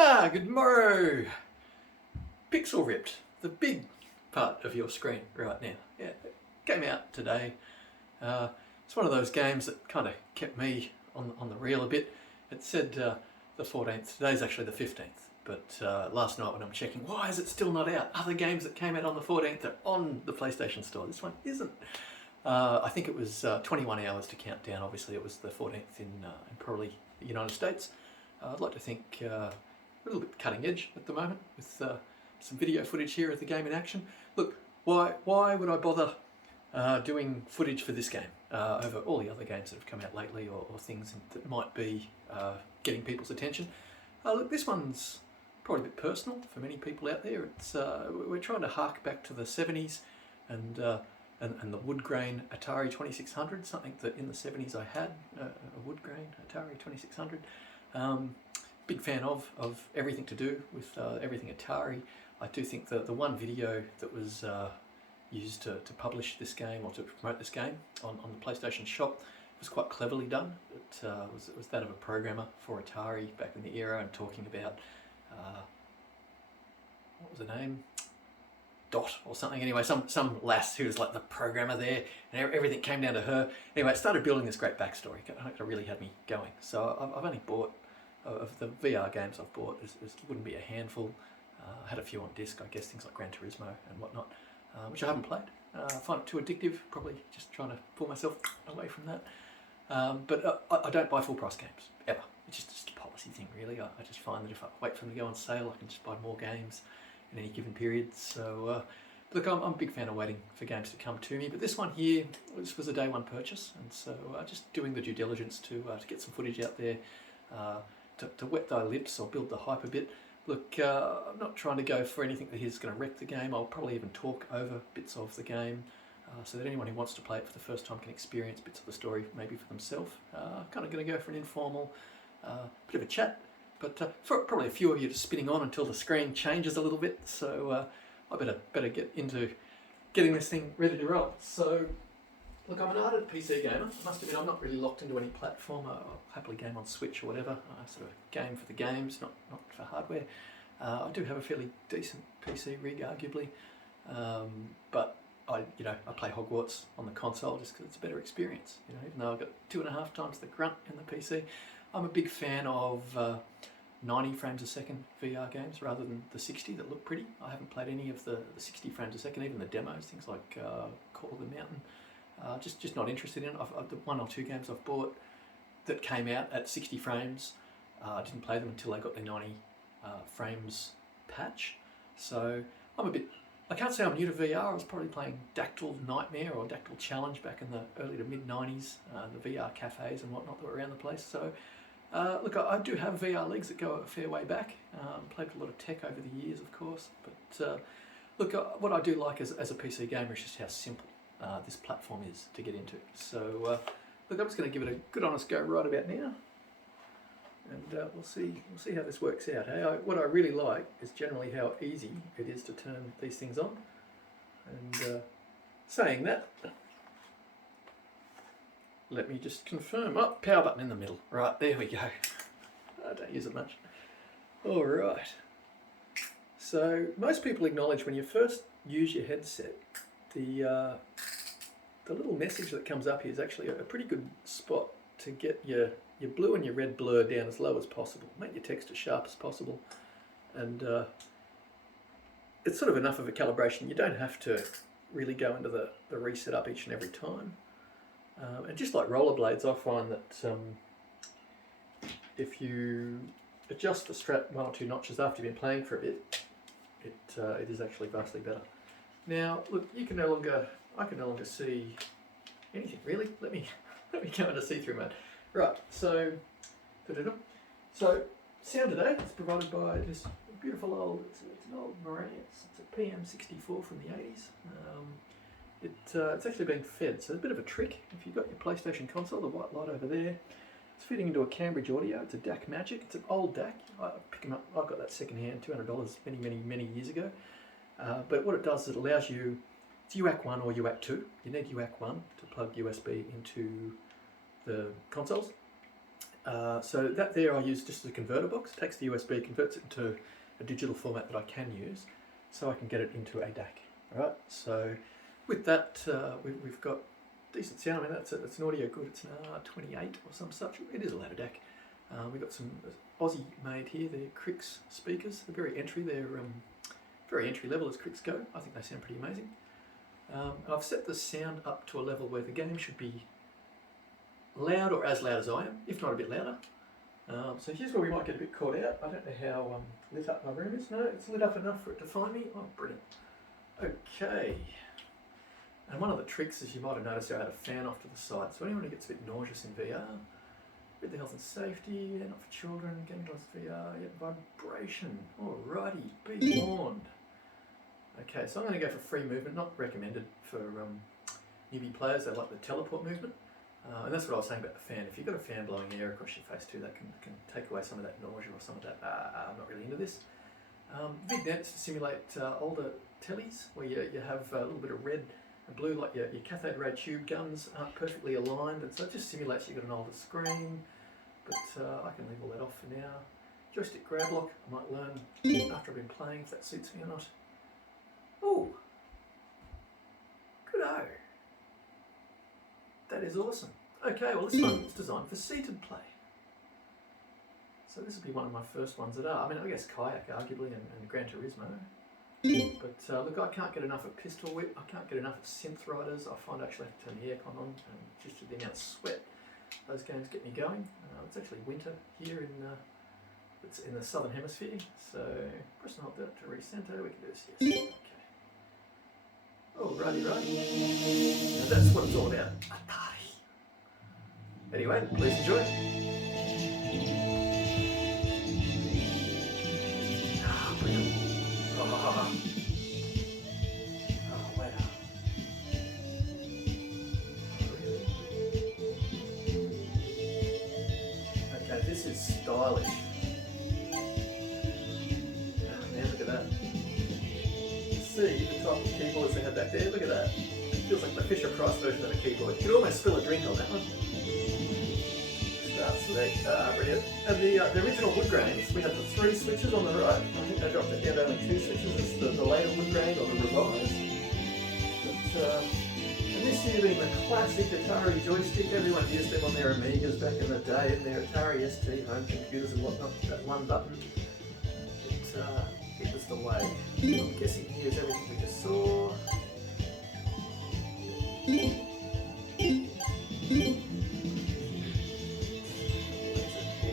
Good morrow. Pixel ripped, the big part of your screen right now. Yeah, it came out today. It's one of those games that kind of kept me on the reel a bit. It said the 14th. Today's actually the 15th. But last night when I'm checking, why is it still not out? Other games that came out on the 14th are on the PlayStation Store. This one isn't. I think it was 21 hours to count down. Obviously, it was the 14th in probably the United States. I'd like to think a little bit cutting edge at the moment with some video footage here of the game in action. Look, why would I bother doing footage for this game over all the other games that have come out lately or things that might be getting people's attention? Look, this one's probably a bit personal for many people out there. It's we're trying to hark back to the 70s and the wood grain Atari 2600, something that in the 70s I had, a wood grain Atari 2600. Big fan of everything to do with everything Atari. I do think that the one video that was used to publish this game or to promote this game on the PlayStation Shop was quite cleverly done. It was that of a programmer for Atari back in the era and talking about, what was her name? Dot or something. Anyway, some lass who was like the programmer there, and everything came down to her. Anyway, it started building this great backstory. It really had me going. So I've only bought, of the VR games I've bought, it wouldn't be a handful. I had a few on disc, I guess, things like Gran Turismo and whatnot, which I haven't played. I find it too addictive, probably just trying to pull myself away from that. But I don't buy full price games, ever. It's just a policy thing, really. I just find that if I wait for them to go on sale, I can just buy more games in any given period. So look, I'm a big fan of waiting for games to come to me, but this one here, this was a day one purchase, and so just doing the due diligence to get some footage out there, to wet thy lips or build the hype a bit. Look, I'm not trying to go for anything that is going to wreck the game. I'll probably even talk over bits of the game so that anyone who wants to play it for the first time can experience bits of the story maybe for themselves. Kind of going to go for an informal bit of a chat, but for probably a few of you just spinning on until the screen changes a little bit. So I better get into getting this thing ready to roll. So look, I'm an ardent PC gamer. I must admit I'm not really locked into any platform. I'll happily game on Switch or whatever. I sort of game for the games, not for hardware. I do have a fairly decent PC rig, arguably, but I play Hogwarts on the console just because it's a better experience. Even though I've got 2.5 times the grunt in the PC, I'm a big fan of 90 frames a second VR games rather than the 60 that look pretty. I haven't played any of the 60 frames a second, even the demos, things like Call of the Mountain. Just not interested in it. The 1 or 2 games I've bought that came out at 60 frames, I didn't play them until I got the 90 frames patch. So I can't say I'm new to VR. I was probably playing Dactyl Nightmare or Dactyl Challenge back in the early to mid 90s, the VR cafes and whatnot that were around the place. So look, I do have VR legs that go a fair way back. Played a lot of tech over the years, of course. But look, what I do like as a PC gamer is just how simple this platform is to get into. So look, I'm just going to give it a good honest go right about now, and we'll see how this works out. Hey, what I really like is generally how easy it is to turn these things on. And saying that, let me just confirm. Oh, power button in the middle. Right, there we go. I don't use it much. All right. So most people acknowledge when you first use your headset, the little message that comes up here is actually a pretty good spot to get your blue and your red blur down as low as possible. Make your text as sharp as possible. And it's sort of enough of a calibration. You don't have to really go into the reset up each and every time. And just like rollerblades, I find that if you adjust the strap 1 or 2 notches after you've been playing for a bit, it is actually vastly better. Now, look, I can no longer see anything really. Let me go into see-through mode. Right, so sound today is provided by this beautiful old, it's an old Marantz, it's a PM64 from the 80s. It's actually being fed, so there's a bit of a trick. If you've got your PlayStation console, the white light over there, it's feeding into a Cambridge Audio. It's a DAC Magic. It's an old DAC. I pick them up. I got that second hand, $200 many years ago. But what it does is it allows you, it's UAC 1 or UAC 2. You need UAC 1 to plug USB into the consoles. So that there I use just as a converter box. It takes the USB, converts it into a digital format that I can use, so I can get it into a DAC. Right. So with that, we've got decent sound. I mean, that's an audio good. It's an R28 or some such. It is a ladder DAC. We've got some Aussie made here. They're Cricks speakers. They're very entry. They're very entry level as Cricks go. I think they sound pretty amazing. I've set the sound up to a level where the game should be loud or as loud as I am, if not a bit louder. So here's where we might get a bit caught out. I don't know how lit up my room is. No, it's lit up enough for it to find me. Oh, brilliant. Okay. And one of the tricks is you might have noticed I had a fan off to the side. So anyone who gets a bit nauseous in VR, with the health and safety, yeah, not for children, game plus VR, yeah, vibration. Alrighty, be warned. Okay, so I'm going to go for free movement, not recommended for newbie players. They like the teleport movement. And that's what I was saying about the fan. If you've got a fan blowing air across your face too, that can take away some of that nausea or some of that, I'm not really into this. VidNet's to simulate older tellies where you have a little bit of red and blue, like your cathode ray tube guns aren't perfectly aligned, and so it just simulates you've got an older screen, but I can leave all that off for now. Joystick grab lock, I might learn after I've been playing if that suits me or not. Oh, good-o. That is awesome. Okay, well this one is designed for seated play. So this will be one of my first ones that are. I mean, I guess Kayak arguably and Gran Turismo. But look, I can't get enough of Pistol Whip. I can't get enough of Synth Riders. I find I actually have to turn the aircon on, and just with the amount of sweat those games get me going. It's actually winter here it's in the southern hemisphere. So press and hold that to recenter. We can do this. Yes. Okay. Alrighty, right. Now that's what it's all about. Atari. Anyway, please enjoy. Ah, brilliant. Oh, wow. Really? Okay, this is stylish. Now look at that. See the type of keyboards they had back there. Look at that. It feels like the Fisher Price version of a keyboard. You could almost spill a drink on that one. Starts there. Brilliant. And the original wood grains, we had the 3 switches on the right. I think they dropped it down to only 2 switches as the later wood grain or the revised. But, and this here being the classic Atari joystick, everyone used them on their Amigas back in the day, and their Atari ST home computers and whatnot. That one button. It was the way. I'm guessing here's everything we just saw.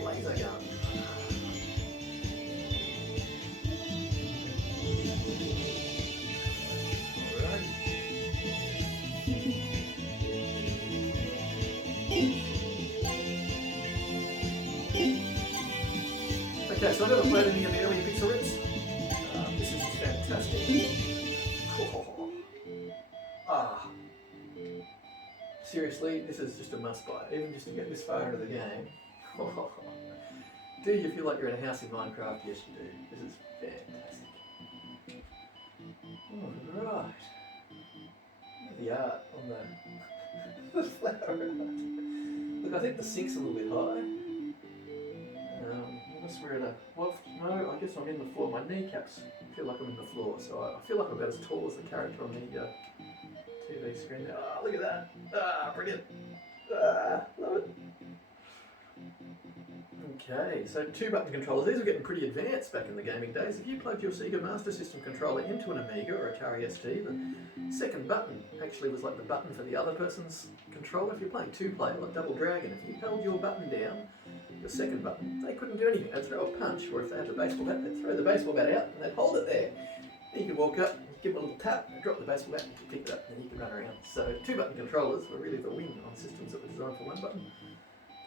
Laser gun. Alright. Okay, so I've never played any of the earlier Pixel Rips. This is fantastic. Seriously, this is just a must-buy, even just to get this far into the game. Do you feel like you're in a house in Minecraft? Yes, you do. This is fantastic. Alright. The art on the flower art. Look, I think the sink's a little bit high. Unless we're at a... Well, no, I guess I'm in the floor. My kneecaps feel like I'm in the floor, so I feel like I'm about as tall as the character on the TV screen there. Ah, look at that. Ah, brilliant. Ah, love it. Okay, so 2-button controllers. These were getting pretty advanced back in the gaming days. If you plugged your Sega Master System controller into an Amiga or Atari ST, the second button actually was like the button for the other person's controller. If you're playing 2-player, like Double Dragon, if you held your button down, the second button, they couldn't do anything. They'd throw a punch, or if they had a baseball bat, they'd throw the baseball bat out and they'd hold it there. And you could walk up, give it a little tap, drop the baseball bat, and you could pick it up, and then you could run around. So 2-button controllers were really the win on systems that were designed for 1 button.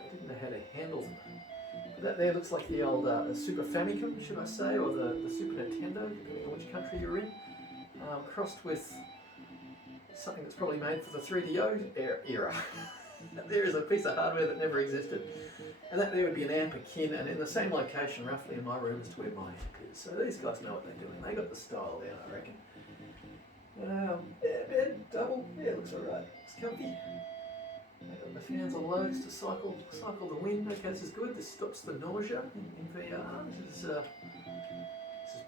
They didn't know how to handle them. But that there looks like the old Super Famicom, should I say, or the Super Nintendo, depending on which country you're in, crossed with something that's probably made for the 3DO era. There is a piece of hardware that never existed. And that there would be an amp akin, and in the same location roughly in my room as to where my amp is. So these guys know what they're doing. They got the style down, I reckon. Yeah, bed, double, yeah, it looks alright. It's comfy. The fans on low just to cycle the wind. Okay, this is good. This stops the nausea in VR. This is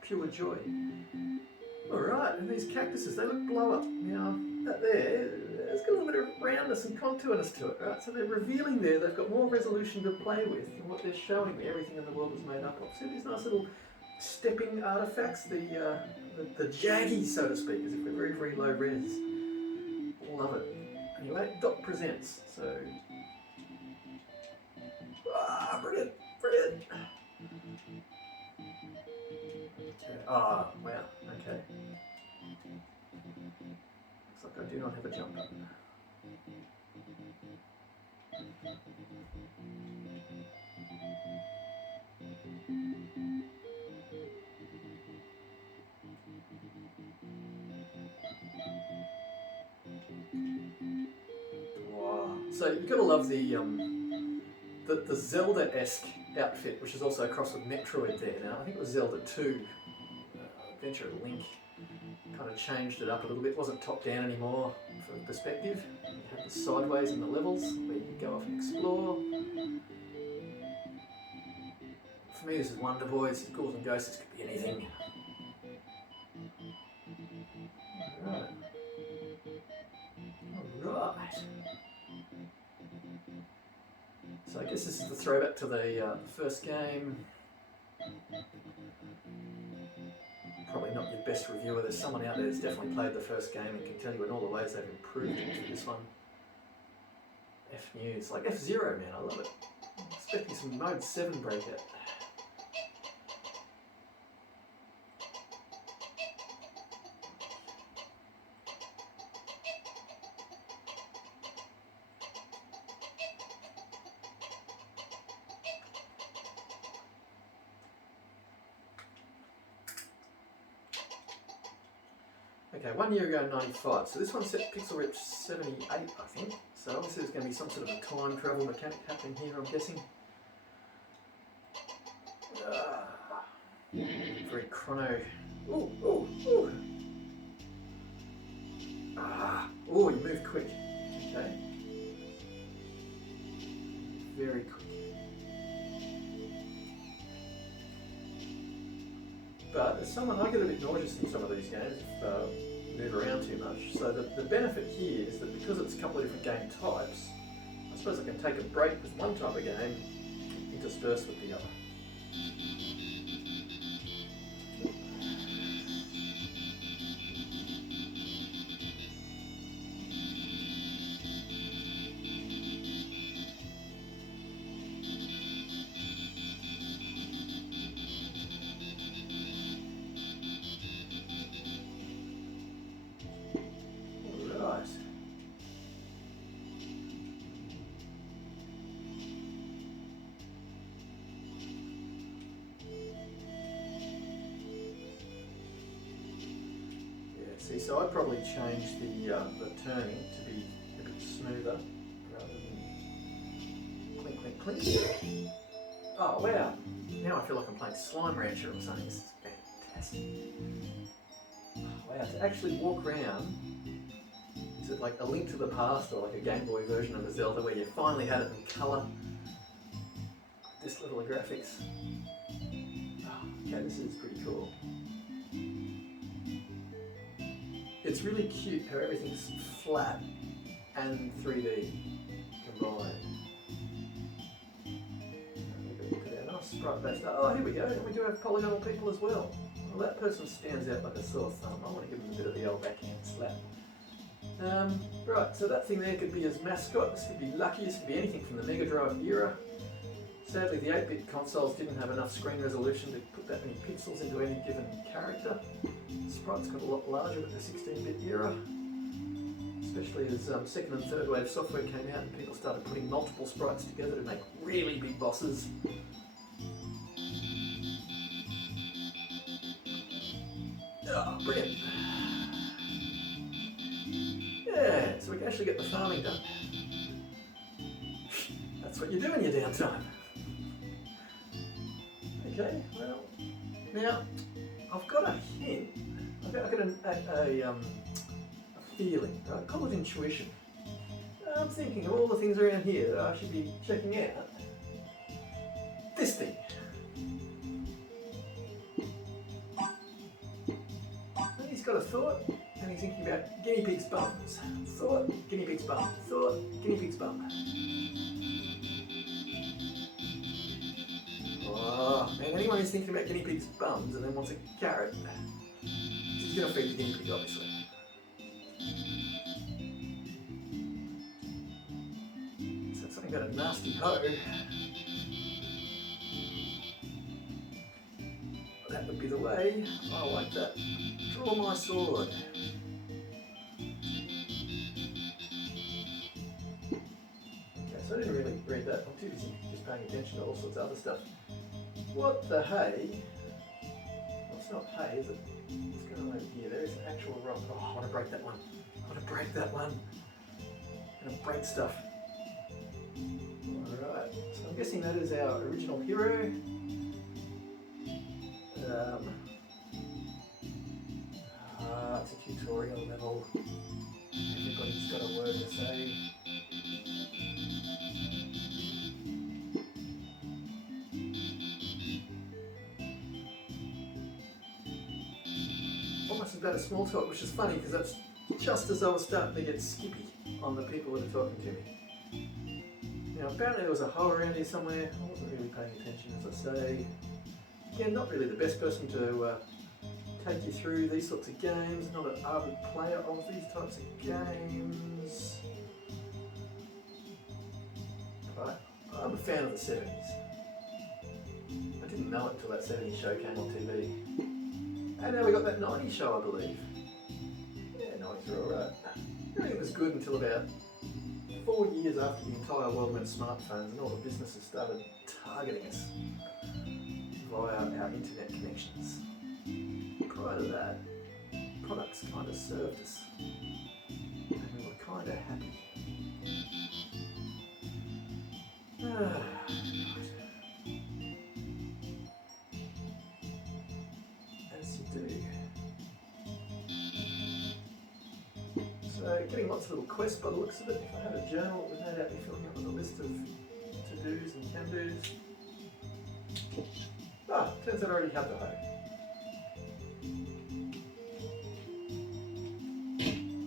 pure joy. Alright, and these cactuses, they look blow up. Now, that there's got a little bit of roundness and contourness to it, right? So they're revealing there, they've got more resolution to play with than what they're showing me, everything in the world is made up of. See these nice little stepping artifacts, the jaggies, so to speak, as if they're very, very low res. Love it. Anyway, Dot presents, so... Ah, brilliant, brilliant! Ah, wow, okay. Looks like I do not have a jump button. Wow. So you've got to love the Zelda-esque outfit, which is also a cross with Metroid there now. I think it was Zelda 2. Adventure of Link kind of changed it up a little bit. It wasn't top down anymore for perspective. You had the sideways in the levels where you could go off and explore. For me, this is Wonder Boy, this is Ghouls and Ghosts, this could be anything. Alright. Alright. So I guess this is the throwback to the first game. Probably not your best reviewer. There's someone out there that's definitely played the first game and can tell you in all the ways they've improved into this one. F News, like F-Zero, man, I love it. I'm expecting some Mode 7 breakout. Okay, 1 year ago, 95. So this one set pixel rich 78, I think. So obviously there's going to be some sort of a time travel mechanic happening here, I'm guessing. Very chrono. Ooh, ooh, ooh. Oh, you move quick. Okay. Very quick. But as someone, I get a bit nauseous in some of these games if I move around too much. So the benefit here is that because it's a couple of different game types, I suppose I can take a break with one type of game interspersed with the other. See, so I'd probably change the turning to be a bit smoother rather than clink, clink, clink. Oh wow! Now I feel like I'm playing Slime Rancher or something. This is fantastic. Oh, wow, to actually walk around, is it like A Link to the Past or like a Game Boy version of a Zelda where you finally had it in colour? This level of graphics. Oh, okay, this is pretty cool. It's really cute how everything's flat and 3D combined. Look at our nice sprite-based art. Oh, here we go, and we do have polygonal people as well. Well, that person stands out like a sore thumb. I want to give them a bit of the old backhand slap. Right, so that thing there could be his mascot. This could be Lucky. This could be anything from the Mega Drive era. Sadly, the 8-bit consoles didn't have enough screen resolution to put that many pixels into any given character. Sprites got a lot larger with the 16-bit era, especially as second and third wave software came out and people started putting multiple sprites together to make really big bosses. Oh, brilliant. Yeah, so we can actually get the farming done. That's what you do in your downtime. Okay, well, now I've got a hint. I've got a feeling, right? Call it intuition. I'm thinking of all the things around here that I should be checking out. This thing. And he's got a thought, and he's thinking about guinea pig's bums. Thought, guinea pig's bum. Thought, guinea pig's bum. Oh, man, anyone who's thinking about guinea pig's bums and then wants a carrot, he's going to feed the guinea pig, obviously. So it's something about a nasty hoe. That would be the way. I like that. Draw my sword. Okay, so I didn't really read that. I'm too busy just paying attention to all sorts of other stuff. What the hay? Well, it's not hay, is it? What's going on over here? There is an actual rock. Oh, I want to break that one. I want to break that one. I'm going to break stuff. Alright, so I'm guessing that is our original hero. It's a tutorial level. Everybody's got a word to say. Almost as bad as small talk, which is funny because that's just as I was starting to get skippy on the people that are talking to me. Now apparently there was a hoe around here somewhere. I wasn't really paying attention, as I say. Again, not really the best person to take you through these sorts of games. Not an avid player of these types of games. But I'm a fan of the 70s. I didn't know it until that 70s show came on TV. And now we got that 90s show, I believe. Yeah, 90s are alright. Everything was good until about 4 years after the entire world went smartphones and all the businesses started targeting us via our internet connections. Prior to that, products kind of served us, and we were kind of happy. As you do. So, getting lots of little quests by the looks of it. If I had a journal, it would no doubt be filling up with a list of to-dos and can-dos. Ah, turns out I already have the hoe.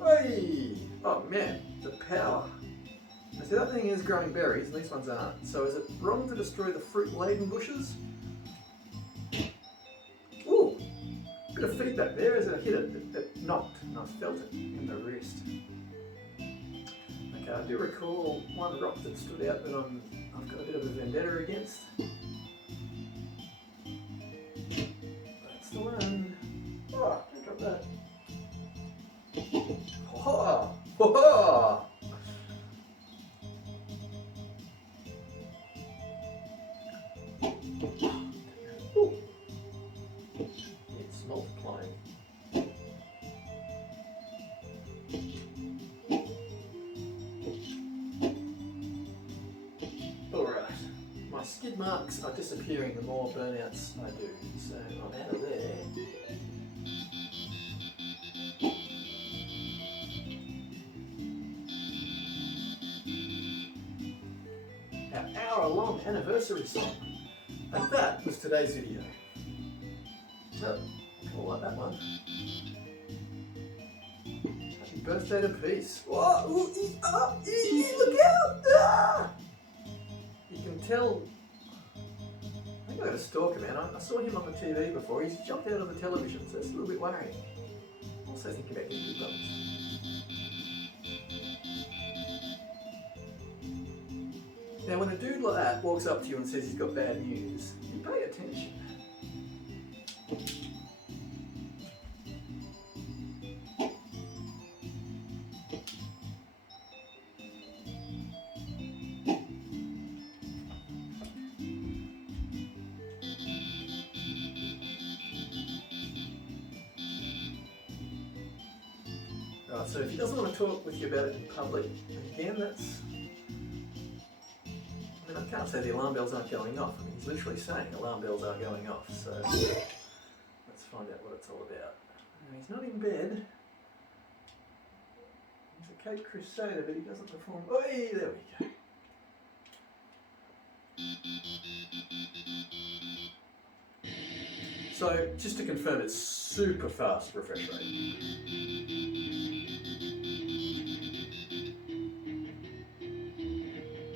Hey! Oh man, the power. Now see, that thing is growing berries and these ones aren't. So is it wrong to destroy the fruit-laden bushes? Ooh! Bit of feedback there as I hit it. It knocked and I felt it in the wrist. Okay, I do recall one rock that stood out that I've got a bit of a vendetta against. That's the one. Oh, don't drop that. Oh, oh. It's multiplying. Alright, my skid marks are disappearing the more burnouts I do, so I'm out of there. Our hour-long anniversary song. And that was today's video. So, I'll like that one. Happy birthday to peace. Whoa, ooh, look out! Ah! You can tell. I think I gotta stalk him, man. I saw him on the TV before. He's jumped out of the television, so it's a little bit worrying. Also thinking about getting goosebumps. Now, when a dude like that walks up to you and says he's got bad news, you pay attention. Right, so if he doesn't want to talk with you about it in public, again, that's... I mean, I can't say the alarm bells aren't going off. I mean, he's literally saying alarm bells are going off, so let's find out what it's all about. Now, he's not in bed. He's a Cape Crusader, but he doesn't perform. Oh, hey, there we go. So, just to confirm, it's super fast refresh rate.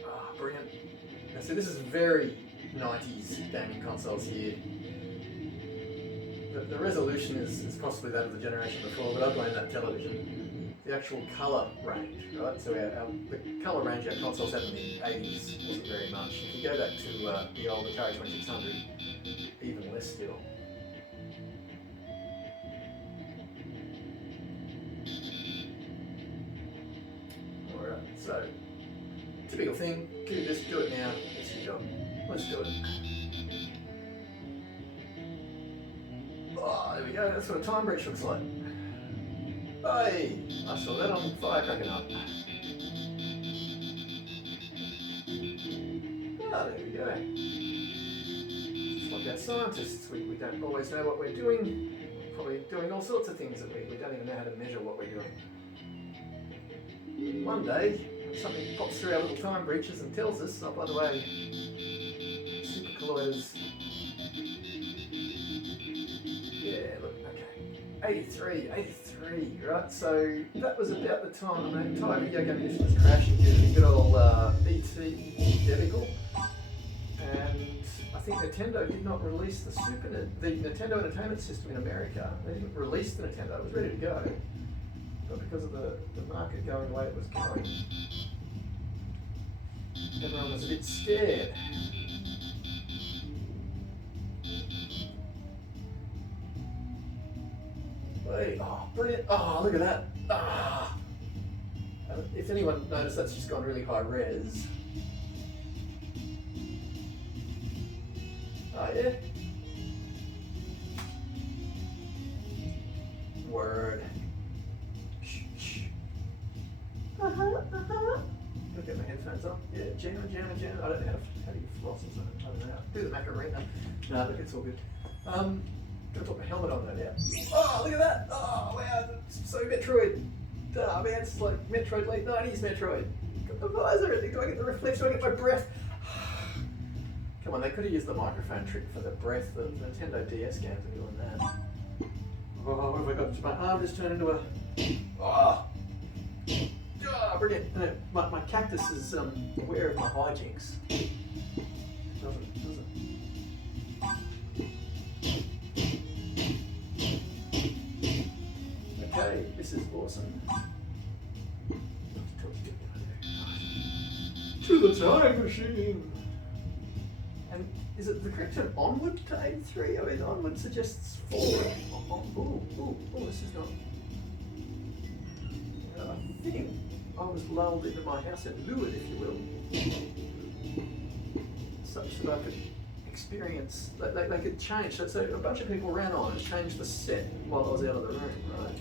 Ah, brilliant. Now, see, this is very 90s gaming consoles here. The resolution is possibly that of the generation before, but I blame that television. The actual colour range, right? So the colour range our consoles had in the 80s wasn't very much. If you go back to the old Atari 2600, even less still. Alright, so typical thing, just do it now, it's your job. Let's do it. Oh, there we go, that's what a time breach looks like. Hey, I saw that on fire cracking up. Ah, there we go. Just like our scientists, we don't always know what we're doing. We're probably doing all sorts of things that we don't even know how to measure what we're doing. One day, something pops through our little time breaches and tells us, oh, by the way, supercolloiders. Yeah, look, okay. 83, right? So that was about the time the entire video game industry was crashing due to the good old ET debacle. And I think Nintendo did not release the Nintendo Entertainment System in America. They didn't release the Nintendo, it was ready to go. But because of the market going the way it was going, everyone was a bit scared. Wait, oh, brilliant. Oh, look at that. Ah. If anyone noticed, that's just gone really high res. Oh, yeah. Word. Look at my headphones on. Yeah, jam. I don't know how do you floss or something. I don't know how. Do the Macarena. No, look, it's all good. Gonna put my helmet on though now. Oh, look at that! Oh, wow, it's so Metroid. Oh man, it's like Metroid, late 90s Metroid. Got the visor, do I get the reflex, do I get my breath? Come on, they could have used the microphone trick for the breath. The Nintendo DS games are doing that. Oh, what have I got? My arm just turned into a... Oh! Oh, brilliant. No, my cactus is aware of my hijinks. Doesn't. Okay, this is awesome. To the time machine! And is it the correct term onward to 83? I mean, onward suggests forward. Oh, this is not... I think I was lulled into my house and lured, if you will. Such that I could experience, they could change. So a bunch of people ran on and changed the set while I was out of the room, right?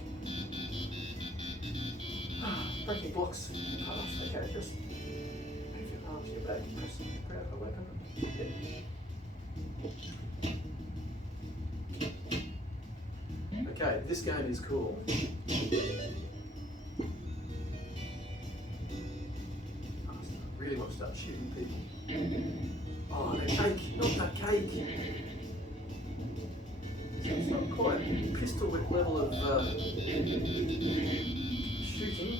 Breaking blocks past. Okay, just move your arms to your back, press grab a weapon. Yeah. Okay, this game is cool. I really want to start shooting people. Oh, the cake, not that cake. So it's not quite pistol whip level of shooting.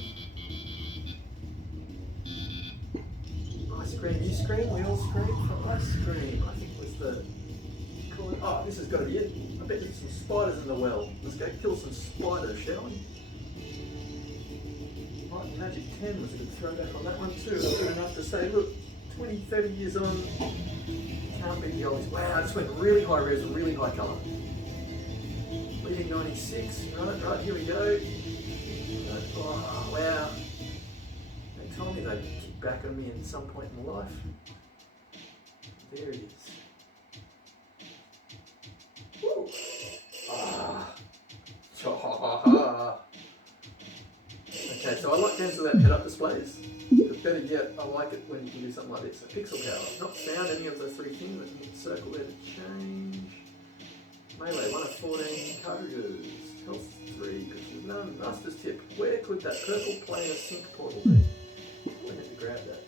Ice cream, you scream, we all scream for ice cream, I think was the... Oh, this has got to be it. I bet there's some spiders in the well. Let's go kill some spiders, shall we? Right, Magic 10 was a good throwback on that one too. That's good enough to say, look, 20, 30 years on, can't be the old... Wow, I just went really high res and really high colour. Leading 96, right, here we go. Oh, wow. They told me they'd kick back on me at some point in life. There it is. Woo! Ah. Okay, so I like games with that head-up displays. But better yet, I like it when you can do something like this. A pixel power. I've not found any of those three things. I can hit circle there to change. Melee, 1 of 14 cartridges. Health 3, pixels none. Master's tip. Where could that purple player sync portal be? I need to grab that.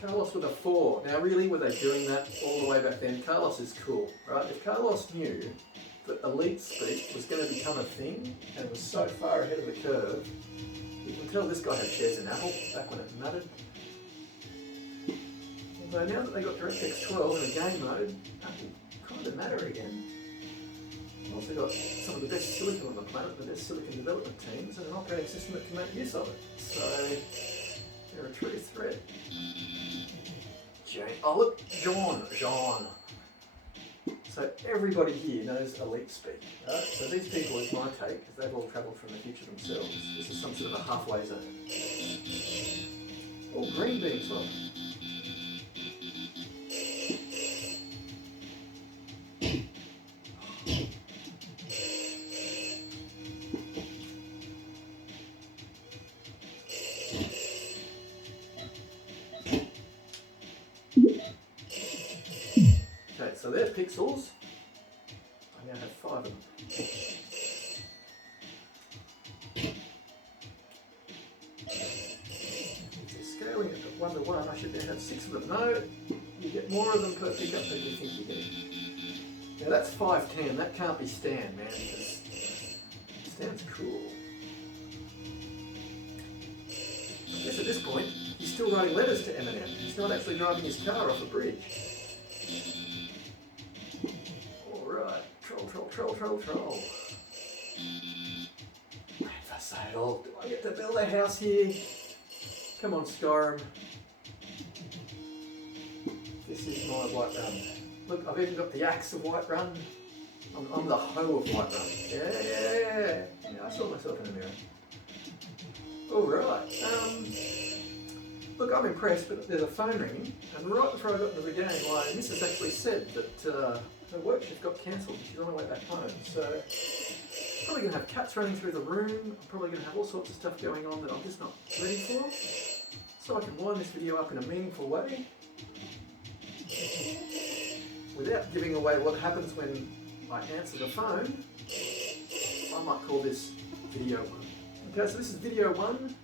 Carlos with a 4. Now really, were they doing that all the way back then? Carlos is cool, right? If Carlos knew that elite speak was going to become a thing and was so far ahead of the curve, you can tell this guy had shares in Apple back when it mattered. Although now that they got DirectX 12 in a game mode, Apple kind of matter again. They've also got some of the best silicon on the planet, the best silicon development teams, and an operating system that can make use of it. So they're a true threat. Oh look, John. So everybody here knows elite speak, right? So these people is my take, because they've all travelled from the future themselves. This is some sort of a halfway zone. Oh, green beans, well. Okay, so there's pixels. I now have 5 of them. If you're scaling it at 1 to 1, I should now have 6 of them. No, you get more of them per pickup than you think you get. Now that's 510. That can't be Stan, man, because Stan's cool. I guess at this point, he's still writing letters to Eminem. He's not actually driving his car off a bridge. Alright, troll. Wait for sale. Do I get to build a house here? Come on, Skyrim. This is my Whiterun. Look, I've even got the axe of Whiterun. I'm the hoe of Whiterun. Yeah, I saw myself in the mirror. Alright, look, I'm impressed, but there's a phone ringing, and right before I got into the game, my missus actually said that her work shift got cancelled. She's on her way back home, so probably going to have cats running through the room. I'm probably going to have all sorts of stuff going on that I'm just not ready for. So I can wind this video up in a meaningful way, without giving away what happens when I answer the phone. I might call this video 1. Okay, so this is video 1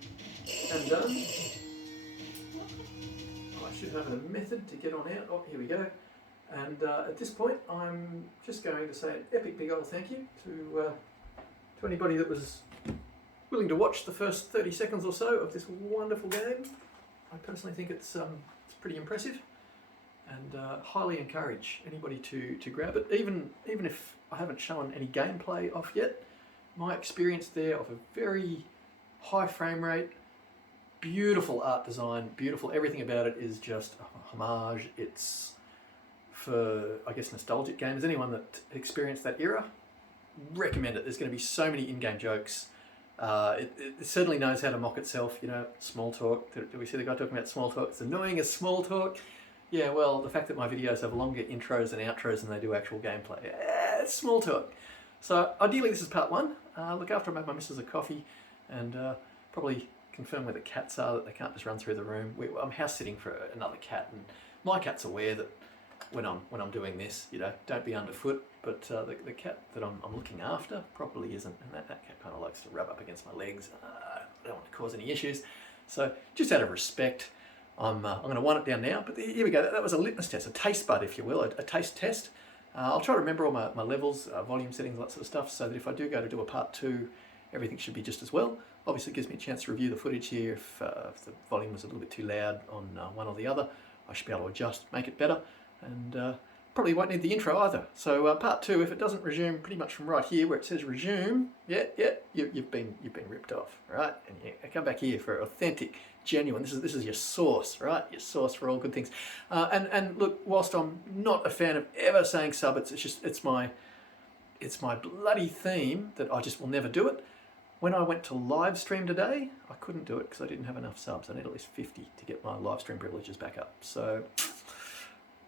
and done. I should have a method to get on out. Oh, here we go. And at this point, I'm just going to say an epic big old thank you to anybody that was willing to watch the first 30 seconds or so of this wonderful game. I personally think it's pretty impressive, and highly encourage anybody to grab it. Even if I haven't shown any gameplay off yet, my experience there of a very high frame rate, beautiful art design, beautiful, everything about it is just a homage. It's for, I guess, nostalgic gamers. Anyone that experienced that era, recommend it. There's going to be so many in-game jokes. It certainly knows how to mock itself, you know, small talk. Did we see the guy talking about small talk? It's annoying as small talk. Yeah, well, the fact that my videos have longer intros and outros than they do actual gameplay, it's small talk. So ideally this is part 1. Look, after I make my missus a coffee and probably confirm where the cats are, that they can't just run through the room. I'm house sitting for another cat, and my cat's aware that when I'm doing this, you know, don't be underfoot. But the cat that I'm looking after probably isn't, and that cat kind of likes to rub up against my legs. I don't want to cause any issues, so just out of respect, I'm going to wind it down now. But here we go. That was a litmus test, a taste bud, if you will, a taste test. I'll try to remember all my levels, volume settings, that sort of stuff, so that if I do go to do a part 2, everything should be just as well. Obviously it gives me a chance to review the footage here. If the volume was a little bit too loud on one or the other, I should be able to adjust, make it better, and probably won't need the intro either. So part 2, if it doesn't resume pretty much from right here where it says resume, you've been ripped off, right? And you come back here for authentic, genuine. This is your source, right? Your source for all good things. And look, whilst I'm not a fan of ever saying sub, it's my bloody theme that I just will never do it. When I went to live stream today, I couldn't do it because I didn't have enough subs. I need at least 50 to get my live stream privileges back up. So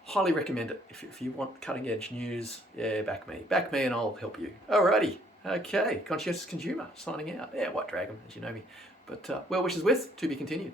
highly recommend it. If you want cutting edge news, yeah, back me and I'll help you. Alrighty, okay, Conscientious Consumer signing out. Yeah, White Dragon, as you know me. But well wishes with, to be continued.